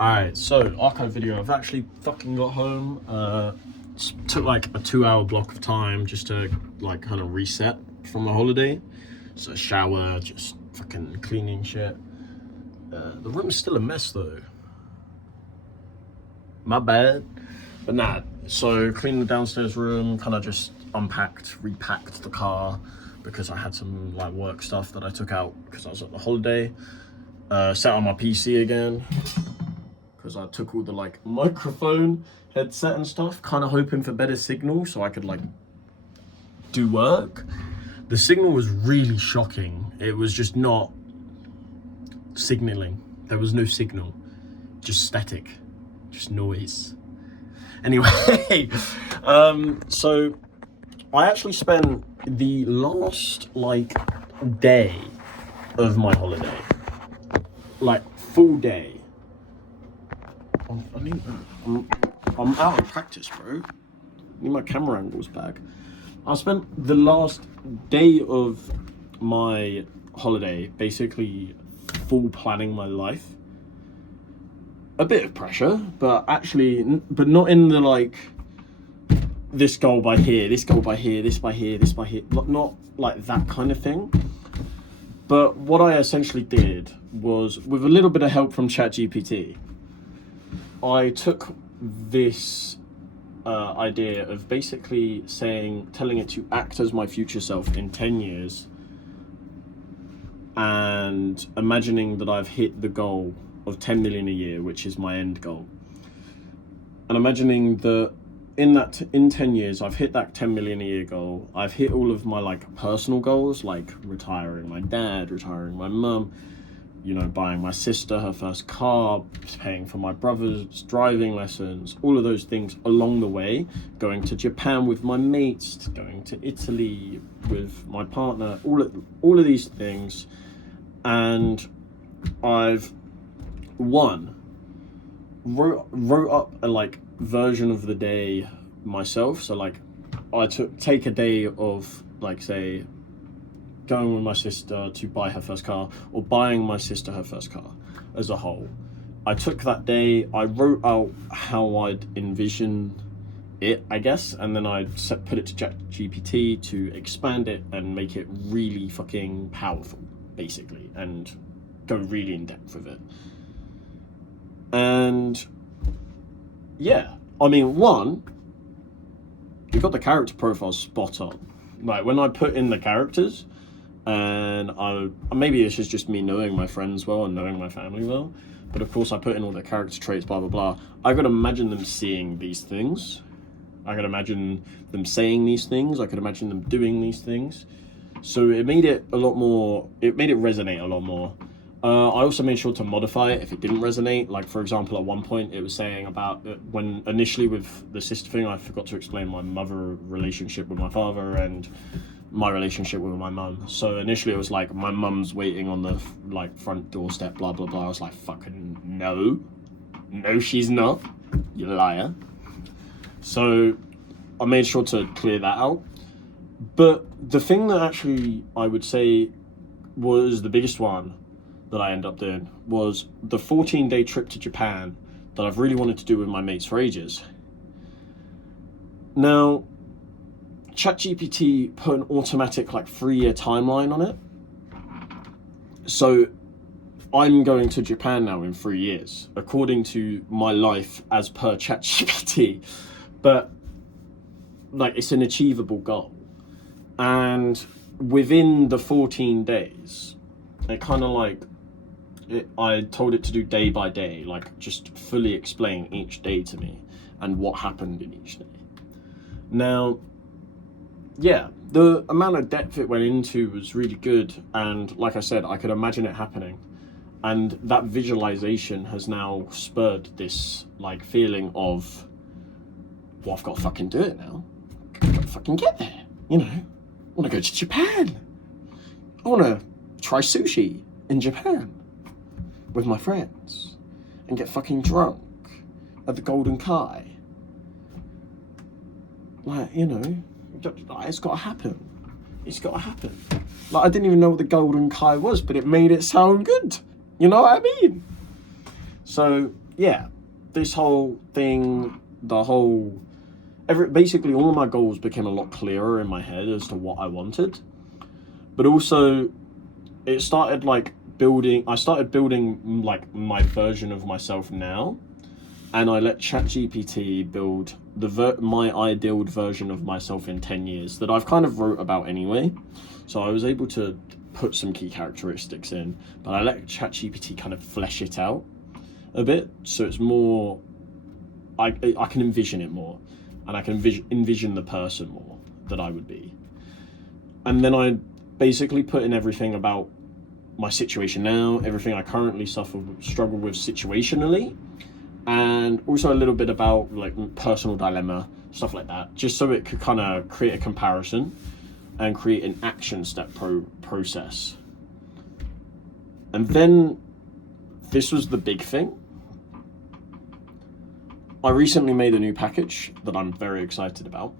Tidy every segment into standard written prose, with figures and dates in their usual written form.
Alright, so archive video. I've actually fucking got home. Took like a 2-hour block of time just to like kind of reset from the holiday. So shower, just fucking cleaning shit. The room's still a mess though. My bad. But nah, so cleaned the downstairs room, kind of just unpacked, repacked the car because I had some like work stuff that I took out because I was at the holiday. Set on my PC again because I took all the like microphone headset and stuff, kind of hoping for better signal so I could like do work. The signal was really shocking. It was just not signaling. There was no signal, just static, just noise. Anyway, so I actually spent the last like day of my holiday, like full day. I'm out of practice, bro. I need my camera angles back. I spent the last day of my holiday basically full planning my life. A bit of pressure, but not in the like, this goal by here, this goal by here, this by here, this by here, not like that kind of thing. But what I essentially did was, with a little bit of help from ChatGPT, I took this idea of basically telling it to act as my future self in 10 years and imagining that I've hit the goal of 10 million a year, which is my end goal. And imagining that in 10 years, I've hit that 10 million a year goal. I've hit all of my like personal goals, like retiring my dad, retiring my mum, you know, buying my sister her first car, paying for my brother's driving lessons, all of those things along the way, going to Japan with my mates, going to Italy with my partner, all of these things. And I've wrote up a like version of the day myself. So like I take a day of like, say, going with my sister to buy her first car, or buying my sister her first car as a whole. I took that day, I wrote out how I'd envision it, I guess, and then I put it to ChatGPT to expand it and make it really fucking powerful, basically, and go really in depth with it. And yeah, I mean, you got the character profile spot on. Like when I put in the characters, and maybe this is just me knowing my friends well and knowing my family well, but of course I put in all the character traits, blah blah blah. I could imagine them seeing these things. I could imagine them saying these things. I could imagine them doing these things. So it made it resonate a lot more. I also made sure to modify it if it didn't resonate. Like, for example, at one point it was saying about when initially with the sister thing, I forgot to explain my mother relationship with my father and my relationship with my mum. So initially it was like, my mum's waiting on the like front doorstep, blah blah blah. I was like, fucking no she's not, you liar. So I made sure to clear that out. But the thing that actually I would say was the biggest one that I ended up doing was the 14-day trip to Japan that I've really wanted to do with my mates for ages. Now, ChatGPT put an automatic like 3-year timeline on it. So I'm going to Japan now in 3 years, according to my life as per ChatGPT. But like, it's an achievable goal. And within the 14 days, it kind of like, I told it to do day by day, like just fully explain each day to me and what happened in each day. Now, yeah, the amount of depth it went into was really good, and like I said, I could imagine it happening, and that visualization has now spurred this like feeling of, well, I've got to fucking do it now. I've got to fucking get there, you know. I want to go to Japan. I want to try sushi in Japan with my friends and get fucking drunk at the Golden Kai. Like, you know, it's got to happen. It's got to happen. Like, I didn't even know what the Golden Kai was, but it made it sound good. You know what I mean? So, yeah, this whole thing, basically all of my goals became a lot clearer in my head as to what I wanted. But also, it started like I started building like my version of myself now, and I let ChatGPT build my ideal version of myself in 10 years that I've kind of wrote about anyway. So I was able to put some key characteristics in, but I let ChatGPT kind of flesh it out a bit, so it's more, I can envision it more, and I can envision the person more that I would be. And then I basically put in everything about my situation now, everything I currently struggle with situationally, and also a little bit about like personal dilemma, stuff like that, just so it could kind of create a comparison and create an action step process. And then this was the big thing. I recently made a new package that I'm very excited about,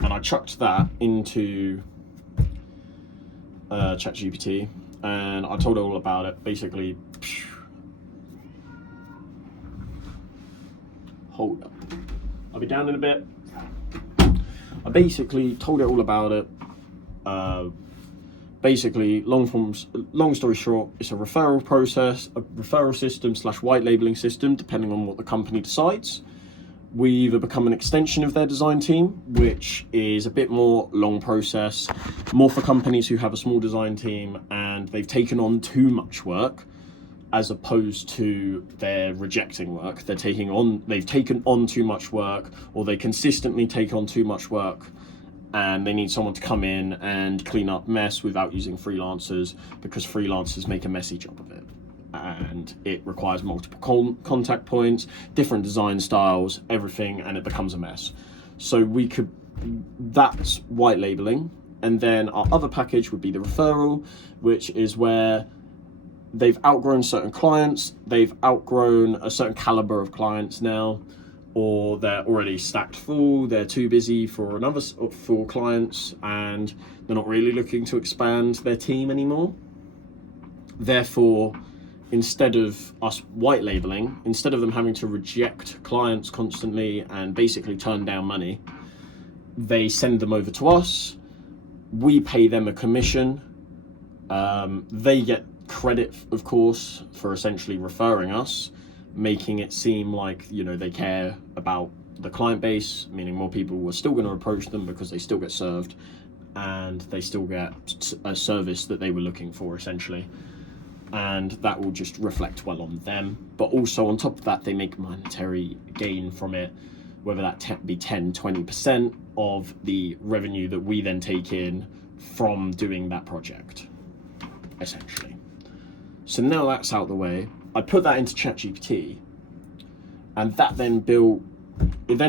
and I chucked that into ChatGPT, and I told it all about it. Basically, hold up, I'll be down in a bit. I basically told it all about it. Basically, long story short, it's a referral process, a referral system / white labeling system, depending on what the company decides. We either become an extension of their design team, which is a bit more long process, more for companies who have a small design team and they've taken on too much work, as opposed to they're rejecting work. They've taken on too much work, or they consistently take on too much work, and they need someone to come in and clean up mess without using freelancers, because freelancers make a messy job of it. And it requires multiple contact points, different design styles, everything, and it becomes a mess. So that's white labeling. And then our other package would be the referral, which is where they've outgrown certain clients, they've outgrown a certain caliber of clients now, or they're already stacked full, they're too busy for another 4 clients, and they're not really looking to expand their team anymore. Therefore, instead of us white labeling, instead of them having to reject clients constantly and basically turn down money, they send them over to us. We pay them a commission. They get credit, of course, for essentially referring us, making it seem like, they care about the client base, meaning more people were still going to approach them because they still get served and they still get a service that they were looking for, essentially. And that will just reflect well on them. But also on top of that, they make monetary gain from it, whether that be 10, 20% of the revenue that we then take in from doing that project, essentially. So now that's out the way, I put that into ChatGPT, and that then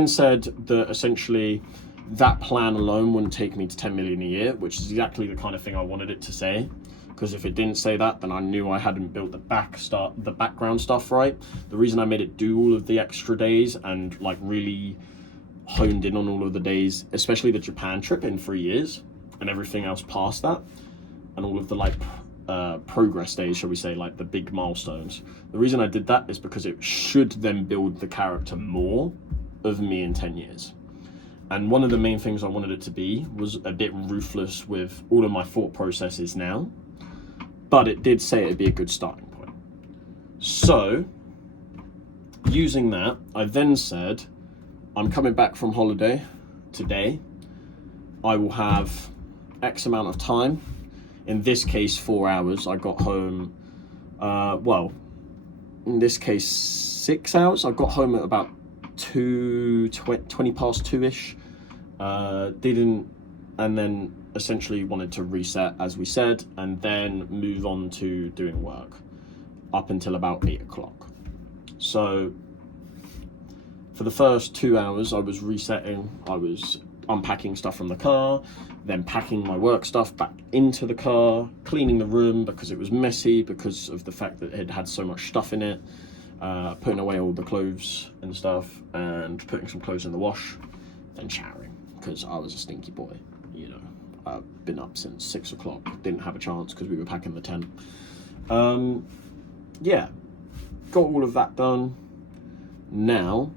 said that essentially that plan alone wouldn't take me to 10 million a year, which is exactly the kind of thing I wanted it to say. Because if it didn't say that, then I knew I hadn't built the background stuff right. The reason I made it do all of the extra days and like really honed in on all of the days, especially the Japan trip in 3 years and everything else past that, and all of the progress days, shall we say, like the big milestones. The reason I did that is because it should then build the character more of me in 10 years. And one of the main things I wanted it to be was a bit ruthless with all of my thought processes now. But it did say it'd be a good starting point. So, using that, I then said, I'm coming back from holiday today. I will have X amount of time. In this case, 4 hours. I got home, in this case, 6 hours. I got home at about 20 past 2-ish. And then essentially wanted to reset, as we said, and then move on to doing work up until about 8 o'clock. So for the first 2 hours, I was resetting. I was unpacking stuff from the car, then packing my work stuff back into the car, cleaning the room because it was messy because of the fact that it had so much stuff in it, putting away all the clothes and stuff, and putting some clothes in the wash, then showering because I was a stinky boy. I've been up since 6 o'clock, didn't have a chance because we were packing the tent. got all of that done now,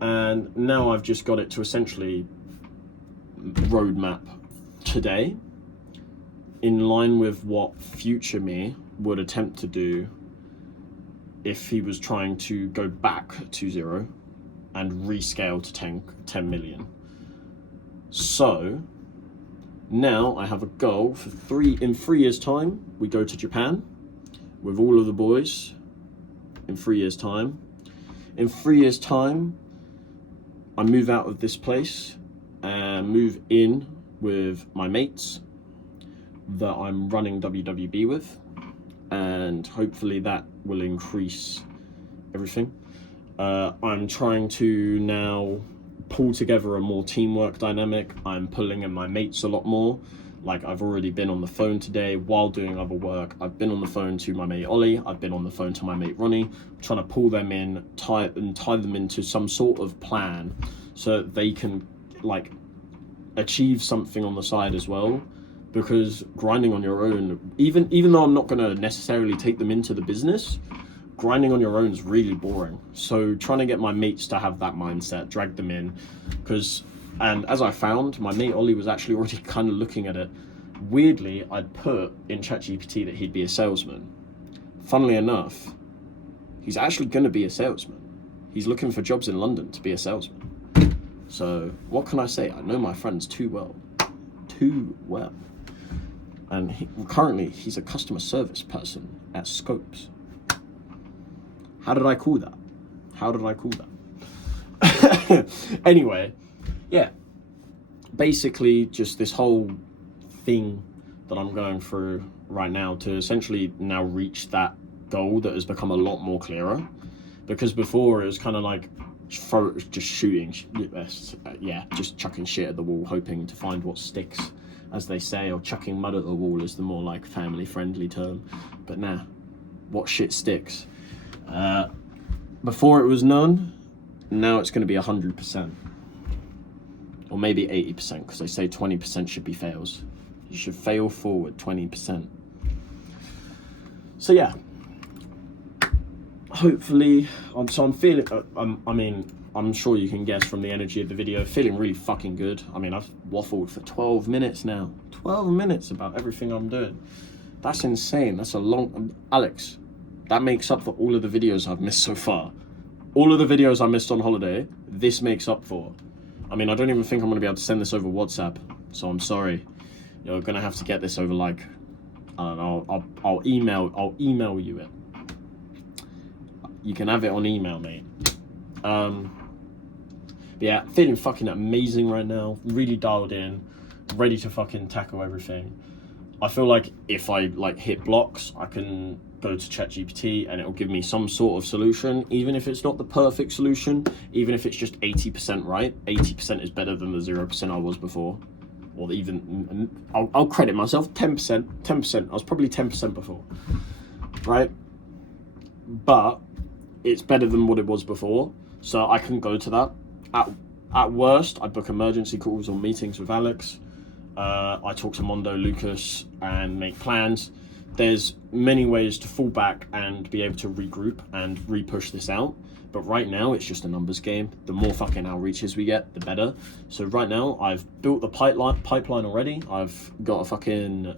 and now I've just got it to essentially roadmap today in line with what future me would attempt to do if he was trying to go back to 0 and rescale to 10 million. So now I have a goal for in 3 years time, we go to Japan with all of the boys in 3 years time. In 3 years time, I move out of this place and move in with my mates that I'm running WWB with, and hopefully that will increase everything. I'm trying to now pull together a more teamwork dynamic. I'm pulling in my mates a lot more. Like, I've already been on the phone today while doing other work. I've been on the phone to my mate Ollie. I've been on the phone to my mate Ronnie, trying to pull them in, tie them into some sort of plan so that they can like achieve something on the side as well. Because grinding on your own, even though I'm not going to necessarily take them into the business, grinding on your own is really boring. So trying to get my mates to have that mindset, drag them in, and as I found, my mate Ollie was actually already kind of looking at it. Weirdly, I'd put in ChatGPT that he'd be a salesman. Funnily enough, he's actually going to be a salesman. He's looking for jobs in London to be a salesman. So what can I say? I know my friends too well. And currently he's a customer service person at Scopes. How did I call that? Anyway, yeah. Basically, just this whole thing that I'm going through right now to essentially now reach that goal that has become a lot more clearer. Because before it was kind of like just shooting, just chucking shit at the wall, hoping to find what sticks, as they say, or chucking mud at the wall is the more like family-friendly term. But nah, what shit sticks? Before it was none, now it's going to be 100%. Or maybe 80%, because they say 20% should be fails. You should fail forward 20%. So yeah, hopefully, I'm feeling, I'm sure you can guess from the energy of the video, feeling really fucking good. I mean, I've waffled for 12 minutes now. 12 minutes about everything I'm doing. That's insane. That's a long... Alex, that makes up for all of the videos I've missed so far. All of the videos I missed on holiday, this makes up for. I mean, I don't even think I'm going to be able to send this over WhatsApp, so I'm sorry. You're going to have to get this over, like, I don't know, I'll email you it. You can have it on email, mate. Yeah, feeling fucking amazing right now. Really dialed in, ready to fucking tackle everything. I feel like if I like hit blocks, I can go to ChatGPT and it'll give me some sort of solution, even if it's not the perfect solution, even if it's just 80% right. 80% is better than the 0% I was before. Or even, I'll credit myself, 10%. I was probably 10% before, right? But it's better than what it was before, so I can go to that. At worst, I book emergency calls or meetings with Alex. I talk to Mondo, Lucas, and make plans. There's many ways to fall back and be able to regroup and re-push this out. But right now, it's just a numbers game. The more fucking outreaches we get, the better. So right now, I've built the pipeline already. I've got a fucking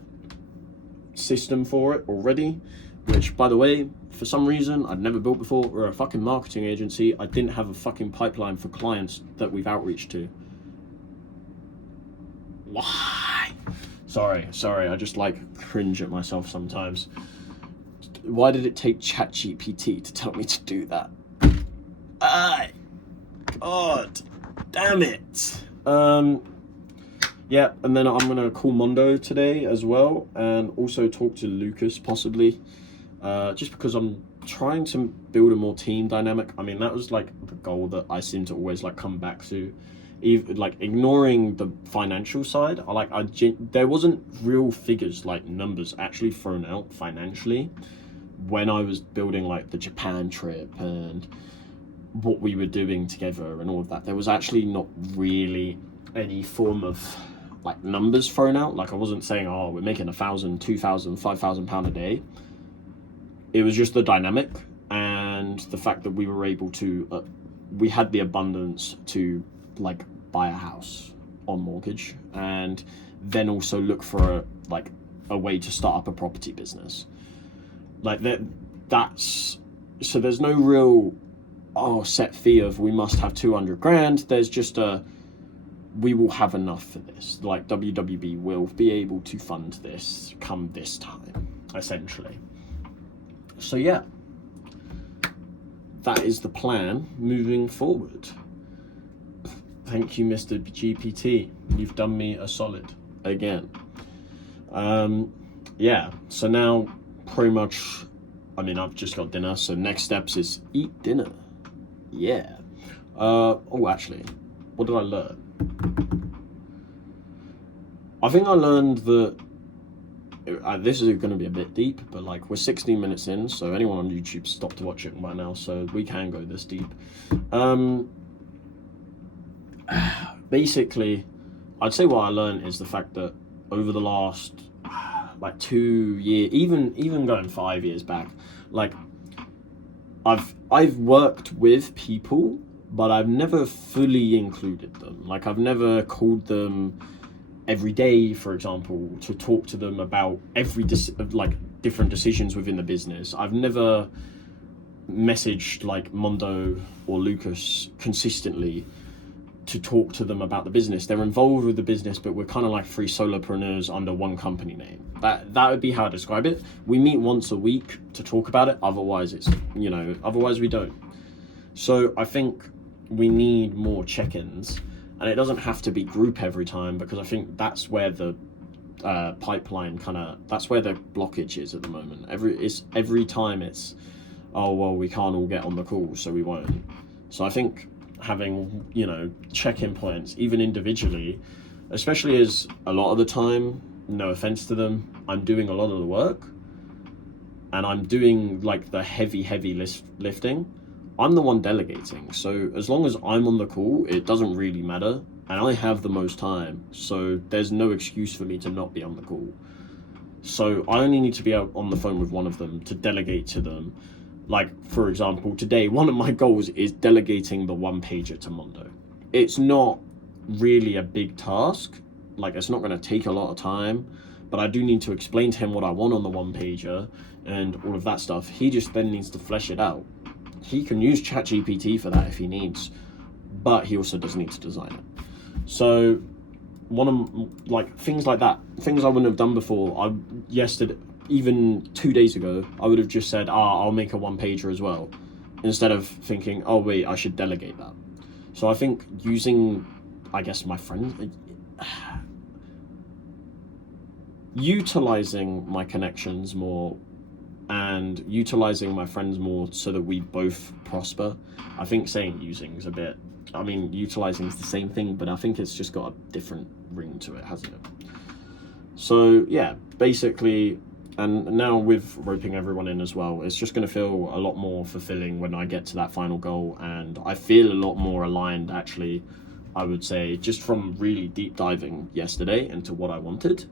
system for it already, which, by the way, for some reason, I'd never built before. We're a fucking marketing agency. I didn't have a fucking pipeline for clients that we've outreached to. Why? Sorry, I just like cringe at myself sometimes. Why did it take ChatGPT to tell me to do that? God damn it. Yeah, and then I'm gonna call Mondo today as well, and also talk to Lucas possibly, just because I'm trying to build a more team dynamic. I mean, that was like the goal that I seem to always like come back to. Even like ignoring the financial side, there wasn't real figures, like numbers actually thrown out financially when I was building like the Japan trip and what we were doing together and all of that. There was actually not really any form of like numbers thrown out. Like, I wasn't saying, oh, we're making 1,000, 2,000, 5,000 pound a day. It was just the dynamic, and and the fact that we were able to, we had the abundance to like buy a house on mortgage, and then also look for a way to start up a property business. Like that's so there's no real set fee of we must have 200 grand. There's just we will have enough for this. Like WWB will be able to fund this come this time, essentially. So yeah, that is the plan moving forward. Thank you, Mr. GPT. You've done me a solid again. Yeah, so now pretty much, I mean, I've just got dinner, so next steps is eat dinner. Yeah. Actually, what did I learn? I think I learned that this is going to be a bit deep, but like we're 16 minutes in, so anyone on YouTube stopped watching by now, so we can go this deep. Basically, I'd say what I learned is the fact that over the last like 2 years, even going 5 years back, like I've worked with people, but I've never fully included them. Like I've never called them every day, for example, to talk to them about different decisions within the business. I've never messaged like Mondo or Lucas consistently to talk to them about the business. They're involved with the business, but we're kind of like 3 solopreneurs under one company name. That would be how I describe it. We meet once a week to talk about it. Otherwise otherwise we don't. So I think we need more check-ins, and it doesn't have to be group every time, because I think that's where the pipeline that's where the blockage is at the moment. Every time it's, oh, well, we can't all get on the call, so we won't. So I think having, check-in points, even individually, especially as a lot of the time, no offense to them, I'm doing a lot of the work, and I'm doing like the heavy lifting. I'm the one delegating, so as long as I'm on the call, it doesn't really matter, and I have the most time, so there's no excuse for me to not be on the call. So I only need to be out on the phone with one of them to delegate to them. Like, for example, today, one of my goals is delegating the 1-pager to Mondo. It's not really a big task. Like, it's not going to take a lot of time, but I do need to explain to him what I want on the 1-pager and all of that stuff. He just then needs to flesh it out. He can use ChatGPT for that if he needs, but he also does need to design it. So things like that, things I wouldn't have done before. Even 2 days ago, I would have just said, I'll make a 1-pager as well, instead of thinking, oh wait, I should delegate that. So I think using, I guess, my friends, utilizing my connections more and utilizing my friends more so that we both prosper. I think saying using is utilizing is the same thing, but I think it's just got a different ring to it, hasn't it? So yeah, basically, and now with roping everyone in as well, it's just going to feel a lot more fulfilling when I get to that final goal, and I feel a lot more aligned, actually, I would say, just from really deep diving yesterday into what I wanted.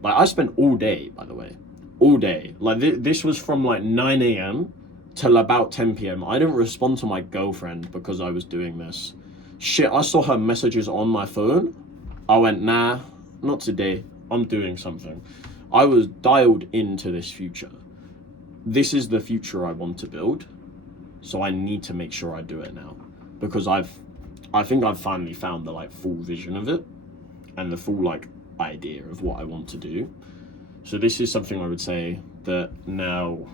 Like, I spent all day, by the way, all day. Like, this was from like 9 a.m. till about 10 p.m. I didn't respond to my girlfriend because I was doing this. Shit, I saw her messages on my phone. I went, nah, not today. I'm doing something. I was dialed into this future. This is the future I want to build. So I need to make sure I do it now, because I think I've finally found the like full vision of it and the full like idea of what I want to do. So this is something I would say that now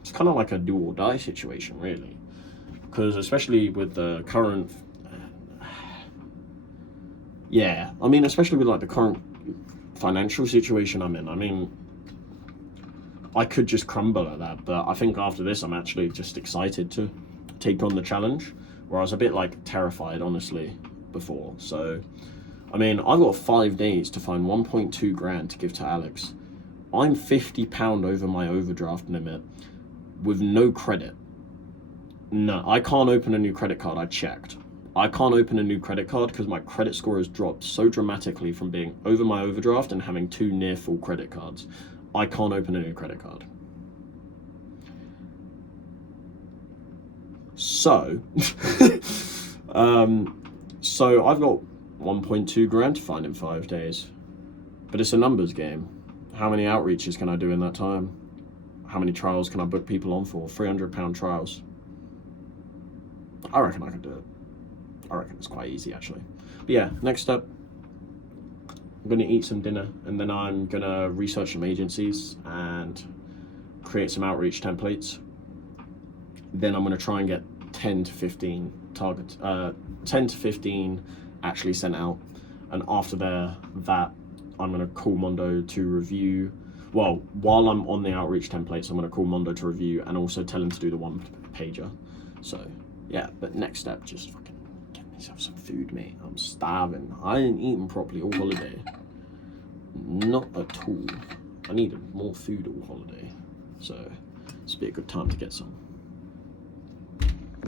it's kind of like a do or die situation, really, because especially with the current, especially with like the current financial situation I'm in. I mean, I could just crumble at that, but I think after this, I'm actually just excited to take on the challenge, where I was a bit like terrified, honestly, before. So, I mean, I've got 5 days to find 1.2 grand to give to Alex. I'm £50 over my overdraft limit with no credit. No, I can't open a new credit card. I checked. I can't open a new credit card because my credit score has dropped so dramatically from being over my overdraft and having 2 near full credit cards. I can't open a new credit card. So, so I've got 1.2 grand to find in 5 days, but it's a numbers game. How many outreaches can I do in that time? How many trials can I book people on for? £300 trials. I reckon I could do it. I reckon it's quite easy, actually. But yeah, next step, I'm going to eat some dinner, and then I'm going to research some agencies and create some outreach templates. Then I'm going to try and get 10 to 15 targets, 10 to 15 actually sent out. And after that, I'm going to call Mondo to review. Well, while I'm on the outreach templates, I'm going to call Mondo to review and also tell him to do the one pager. So yeah, but next step, just fucking get myself some food, mate. I'm starving. I ain't eaten properly all holiday. Not at all. I needed more food all holiday. So it's be a good time to get some.